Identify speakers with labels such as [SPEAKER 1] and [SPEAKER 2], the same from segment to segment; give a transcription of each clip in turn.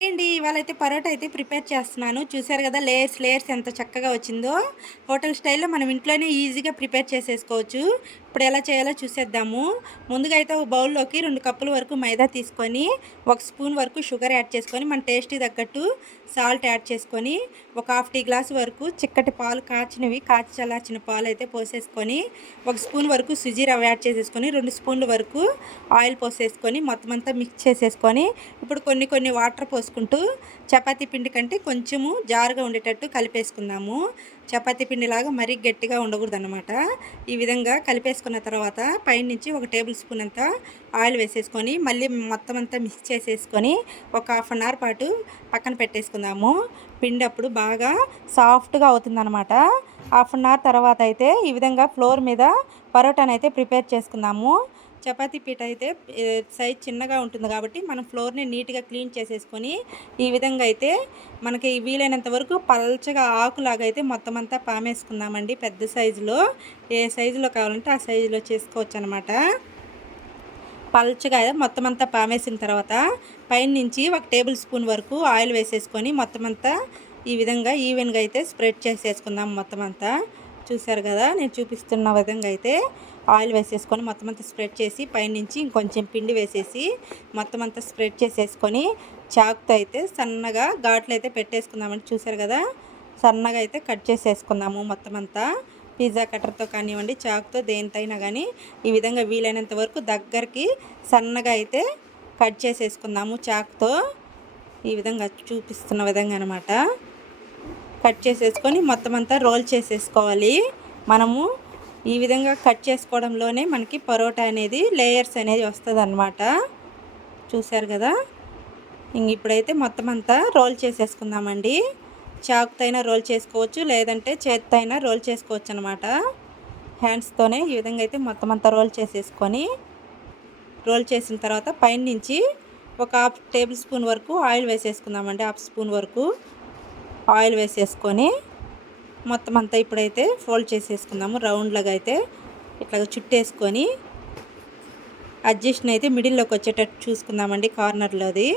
[SPEAKER 1] అండి ఇవాళ అయితే పరోటా అయితే ప్రిపేర్ చేస్తున్నాను. చూసారు కదా లేయర్స్ లేయర్స్ ఎంత చక్కగా వచ్చిందో. హోటల్ స్టైల్లో మనం ఇంట్లోనే ఈజీగా ప్రిపేర్ చేసేసుకోవచ్చు. ఇప్పుడు ఎలా చేయాలో చూసేద్దాము. ముందుగా అయితే ఒక బౌల్లోకి రెండు కప్పుల వరకు మైదా తీసుకొని ఒక స్పూన్ వరకు షుగర్ యాడ్ చేసుకొని మన టేస్ట్కి తగ్గట్టు సాల్ట్ యాడ్ చేసుకొని ఒక హాఫ్ టీ గ్లాస్ వరకు చిక్కటి పాలు కాచినవి కాచి చల్లార్చిన పాలు అయితే పోసేసుకొని ఒక స్పూన్ వరకు సుజీ రవ్వ యాడ్ చేసేసుకొని రెండు స్పూన్ల వరకు ఆయిల్ పోసేసుకొని మొత్తం అంతా మిక్స్ చేసేసుకొని ఇప్పుడు కొన్ని కొన్ని వాటర్ పోసుకుంటూ చపాతీ పిండి కంటే కొంచెము జారుగా ఉండేటట్టు కలిపేసుకుందాము. చపాతీ పిండిలాగా మరీ గట్టిగా ఉండకూడదు అనమాట ఈ విధంగా కలిపేసుకున్న తర్వాత పైనుంచి ఒక టేబుల్ స్పూన్ అంతా ఆయిల్ వేసేసుకొని మళ్ళీ మొత్తం అంతా మిక్స్ చేసేసుకొని ఒక హాఫ్ అన్ అవర్ పాటు పక్కన పెట్టేసుకుందాము. పిండి అప్పుడు బాగా సాఫ్ట్గా అవుతుందన్నమాట. హాఫ్ అన్ అవర్ తర్వాత అయితే ఈ విధంగా ఫ్లోర్ మీద పరోటానైతే ప్రిపేర్ చేసుకుందాము. చపాతీ పీట అయితే సైజ్ చిన్నగా ఉంటుంది కాబట్టి మనం ఫ్లోర్ని నీట్గా క్లీన్ చేసేసుకొని ఈ విధంగా అయితే మనకి వీలైనంత వరకు పల్చగా ఆకులాగా అయితే మొత్తం అంతా పామేసుకుందామండి. పెద్ద సైజులో ఏ సైజులో కావాలంటే ఆ సైజులో చేసుకోవచ్చు అనమాట పల్చగా మొత్తం అంతా పామేసిన తర్వాత పైన నుంచి ఒక టేబుల్ స్పూన్ వరకు ఆయిల్ వేసేసుకొని మొత్తం అంతా ఈ విధంగా ఈవెన్గా అయితే స్ప్రెడ్ చేసేసుకుందాం మొత్తం అంతా. చూసారు కదా నేను చూపిస్తున్న విధంగా అయితే ఆయిల్ వేసేసుకొని మొత్తం అంతా స్ప్రెడ్ చేసి పైనుంచి ఇంకొంచెం పిండి వేసేసి మొత్తం అంతా స్ప్రెడ్ చేసేసుకొని చాకుతో అయితే సన్నగా ఘాట్లు అయితే పెట్టేసుకుందామని చూసారు కదా? సన్నగా అయితే కట్ చేసేసుకుందాము మొత్తం అంతా. పిజ్జా కట్టర్తో కానివ్వండి చాకుతో దేనితైనా కానీ ఈ విధంగా వీలైనంత వరకు దగ్గరికి సన్నగా అయితే కట్ చేసేసుకుందాము చాకుతో. ఈ విధంగా చూపిస్తున్న విధంగా అనమాట కట్ చేసేసుకొని మొత్తం అంతా రోల్ చేసేసుకోవాలి. మనము ఈ విధంగా కట్ చేసుకోవడంలోనే మనకి పరోటా అనేది లేయర్స్ అనేది వస్తుంది అనమాట చూసారు కదా? ఇంక ఇప్పుడైతే మొత్తం అంతా రోల్ చేసేసుకుందామండి. చాకుతైనా రోల్ చేసుకోవచ్చు లేదంటే చేతితో రోల్ చేసుకోవచ్చు అనమాట హ్యాండ్స్తోనే ఈ విధంగా అయితే మొత్తం అంతా రోల్ చేసేసుకొని రోల్ చేసిన తర్వాత పైన నుంచి ఒక హాఫ్ టేబుల్ స్పూన్ వరకు ఆయిల్ వేసేసుకుందామండి. హాఫ్ స్పూన్ వరకు ఆయిల్ వేసేసుకొని మొత్తం అంతా ఇప్పుడైతే ఫోల్డ్ చేసేసుకుందాము. రౌండ్లాగా అయితే ఇట్లా చుట్టేసుకొని అడ్జస్ట్ని అయితే మిడిల్లోకి వచ్చేటట్టు చూసుకుందామండి కార్నర్లోది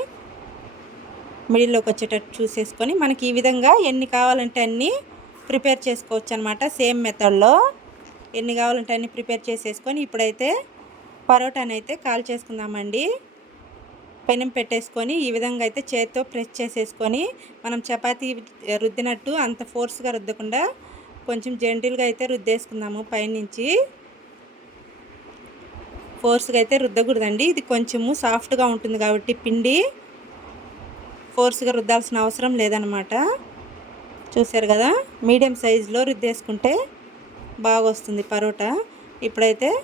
[SPEAKER 1] మిడిల్లోకి వచ్చేటట్టు చూసేసుకొని మనకి ఈ విధంగా ఎన్ని కావాలంటే అన్నీ ప్రిపేర్ చేసుకోవచ్చు అనమాట సేమ్ మెథడ్లో ఎన్ని కావాలంటే అన్ని ప్రిపేర్ చేసేసుకొని ఇప్పుడైతే పరోటానైతే కాల్ చేసుకుందామండి. పెనం పెట్టేసుకొని ఈ విధంగా అయితే చేతితో ప్రెస్ చేసేసుకొని మనం చపాతీ రుద్దినట్టు అంత ఫోర్స్గా రుద్దకుండా కొంచెం జెంటిల్గా అయితే రుద్దేసుకుందాము పైనుంచి. ఫోర్స్గా అయితే రుద్దకూడదండి. ఇది కొంచెము సాఫ్ట్గా ఉంటుంది కాబట్టి పిండి ఫోర్స్గా రుద్దాల్సిన అవసరం లేదనమాట. చూసారు కదా? మీడియం సైజులో రుద్దేసుకుంటే బాగా వస్తుంది పరోటా. ఇప్పుడైతే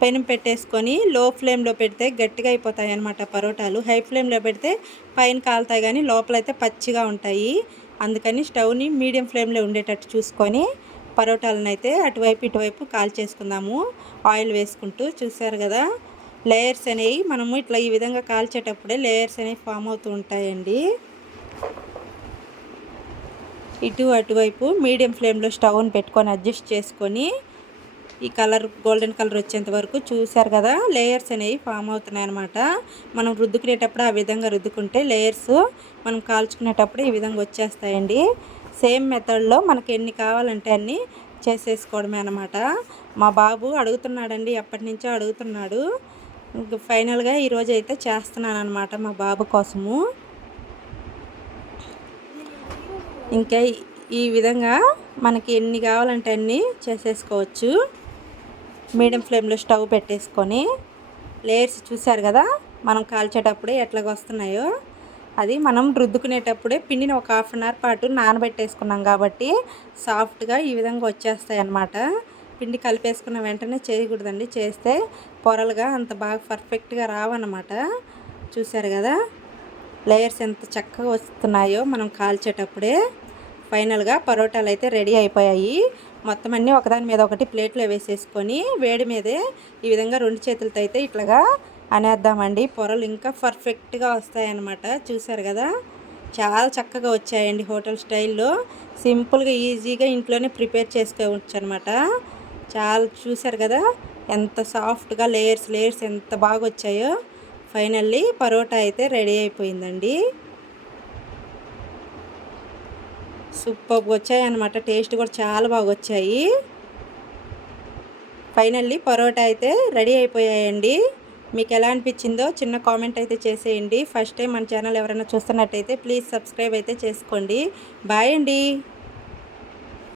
[SPEAKER 1] పెనం పెట్టేసుకొని లో ఫ్లేమ్లో పెడితే గట్టిగా అయిపోతాయి అనమాట పరోటాలు. హై ఫ్లేమ్లో పెడితే పైన కాలుతాయి కానీ లోపలైతే పచ్చిగా ఉంటాయి. అందుకని స్టవ్ని మీడియం ఫ్లేమ్లో ఉండేటట్టు చూసుకొని పరోటాలను అయితే అటువైపు ఇటువైపు కాల్ చేసుకుందాము ఆయిల్ వేసుకుంటూ చూసారు కదా లేయర్స్ అనేవి మనము ఇట్లా ఈ విధంగా కాల్చేటప్పుడే లేయర్స్ అనేవి ఫామ్ అవుతూ ఉంటాయండి. ఇటు అటువైపు మీడియం ఫ్లేమ్లో స్టవ్ని పెట్టుకొని అడ్జస్ట్ చేసుకొని ఈ కలర్ గోల్డెన్ కలర్ వచ్చేంత వరకు చూసారు కదా లేయర్స్ అనేవి ఫామ్ అవుతున్నాయి అనమాట మనం రుద్దుకునేటప్పుడు ఆ విధంగా రుద్దుకుంటే లేయర్స్ మనం కాల్చుకునేటప్పుడు ఈ విధంగా వచ్చేస్తాయండి. సేమ్ మెథడ్లో మనకి ఎన్ని కావాలంటే అన్నీ చేసేసుకోవడమే అనమాట మా బాబు అడుగుతున్నాడండి ఎప్పటి నుంచో అడుగుతున్నాడు. ఇంకా ఫైనల్గా ఈరోజు అయితే చేస్తున్నాను అనమాట మా బాబు కోసము. ఇంకా ఈ విధంగా మనకి ఎన్ని కావాలంటే అన్నీ చేసేసుకోవచ్చు. మీడియం ఫ్లేమ్లో స్టవ్ పెట్టేసుకొని లేయర్స్ చూసారు కదా మనం కాల్చేటప్పుడే ఎట్లాగ వస్తున్నాయో అది మనం రుద్దుకునేటప్పుడే పిండిని ఒక హాఫ్ అన్ అవర్ పాటు నానబెట్టేసుకున్నాం కాబట్టి సాఫ్ట్గా ఈ విధంగా వచ్చేస్తాయి అన్నమాట. పిండి కలిపేసుకున్న వెంటనే చేయకూడదండి చేస్తే పొరలుగా అంత బాగా పర్ఫెక్ట్గా రావన్నమాట. చూసారు కదా లేయర్స్ ఎంత చక్కగా వస్తున్నాయో మనం కాల్చేటప్పుడే. ఫైనల్గా పరోటాలు అయితే రెడీ అయిపోయాయి. మొత్తం అన్నీ ఒకదాని మీద ఒకటి ప్లేట్లో వేసేసుకొని వేడి మీదే ఈ విధంగా రెండు చేతులతో అయితే ఇట్లాగా అనేద్దామండి. పొరలు ఇంకా పర్ఫెక్ట్గా వస్తాయన్నమాట. చూసారు కదా? చాలా చక్కగా వచ్చాయండి హోటల్ స్టైల్లో. సింపుల్గా ఈజీగా ఇంట్లోనే ప్రిపేర్ చేసుకోవచ్చు అనమాట చాలా చూసారు కదా? ఎంత సాఫ్ట్గా లేయర్స్ లేయర్స్ ఎంత బాగా వచ్చాయో. ఫైనల్లీ పరోటా అయితే రెడీ అయిపోయిందండి. సూపర్గా వచ్చాయి అనమాట టేస్ట్ కూడా చాలా బాగా వచ్చాయి. ఫైనల్లీ పరోటా అయితే రెడీ అయిపోయాయండి. మీకు ఎలా అనిపించిందో చిన్న కామెంట్ అయితే చేసేయండి. ఫస్ట్ టైం మన ఛానల్ ఎవరైనా చూస్తున్నట్టయితే ప్లీజ్ సబ్స్క్రైబ్ అయితే చేసుకోండి. బాయ్ అండి.